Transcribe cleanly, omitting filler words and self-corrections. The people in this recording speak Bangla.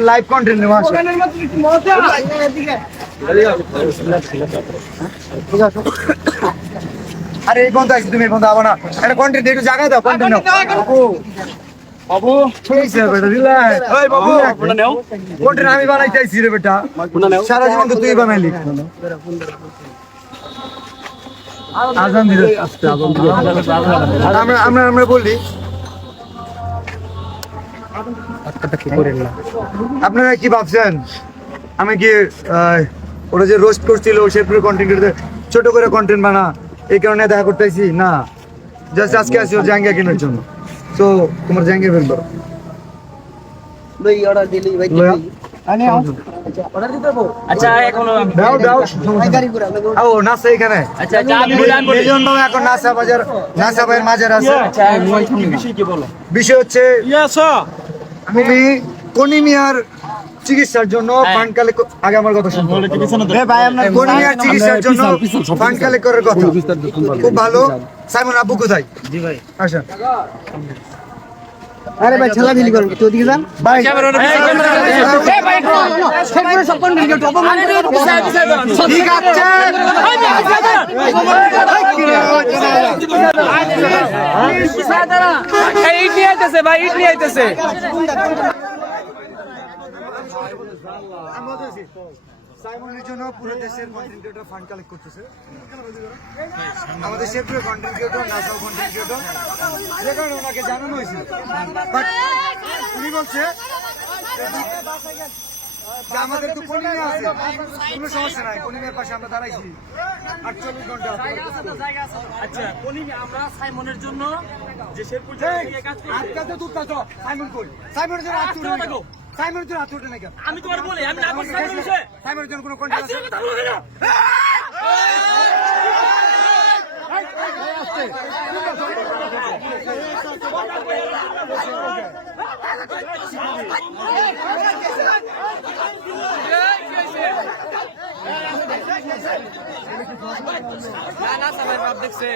লাইভ কন্টেন্ট আরে এই বন্ধু তুমি বন্ধু আবার না এটা কন্টেন্ট একটু জায়গায় দাও কন্টেন্ট বাবু বাবু কন্টেন্ট আমি বানাইতেছি রে বেটা সারা জীবন তো তুই বানাইলি আজান দিল আমরা বলি আপনারা কি ভাবছেন আমি কি ওরা যে রোস্ট করছিল শেরপুরের কন্টেন্ট ছোট করে কন্টেন্ট বানা এই কারণে দেখা করতেছি না জাস্ট আজকে আসি ওর জায়গা কেনার জন্য তো তোমার জায়গা ফেলবো বিষয় হচ্ছে আমি কনিমিয়ার চিকিৎসার জন্য ফান্ড কালেক্ট আগে আমার কথা শুনুন কনিমিয়ার চিকিৎসার জন্য ফান্ড কালেক্ট করার কথা খুব ভালো সাইমন আব্বু কোথায় জি ভাই আসেন আরে ভাই ছেলা দিলি করেন তো দিকে যান ভাই শেরপুরে সব কোন ভিডিও টপ মান ঠিক আছে এই ইট নিয়ে আইতেছে ভাই ইট নিয়ে আইতেছে সাইমনের জন্য পুরো দেশের কন্টেন্ট ক্রিয়েটর ফান্ড কালেক্ট করতেছে আমাদের শেরপুরের কন্টেন্ট ক্রিয়েটর নাসাও কন্টেন্ট ক্রিয়েটর যে কারণে ওনাকে জানানো হয়েছিল বাট উনি বলছে যে আমাদের তো কনিমিয়া আছে কোনো সমস্যা নাই কনিমিয়ার পাশে আমরা দাঁড়াইছি 48 ঘন্টা আচ্ছা কনিমিয়া আমরা সাইমনের জন্য যে শেরপুর কাজ করছি আজকে তো তুই সাইমন কই সাইমনের জন্য আজ তুই সাইমনের জন্য আত্মটা নাকি আমি তোমার বলি আমি না করছি সাইমনের বিষয়ে সাইমনের জন্য কোনো কন্টেন্ট আছে কথা বলো না না সবাই বাপ দেখছে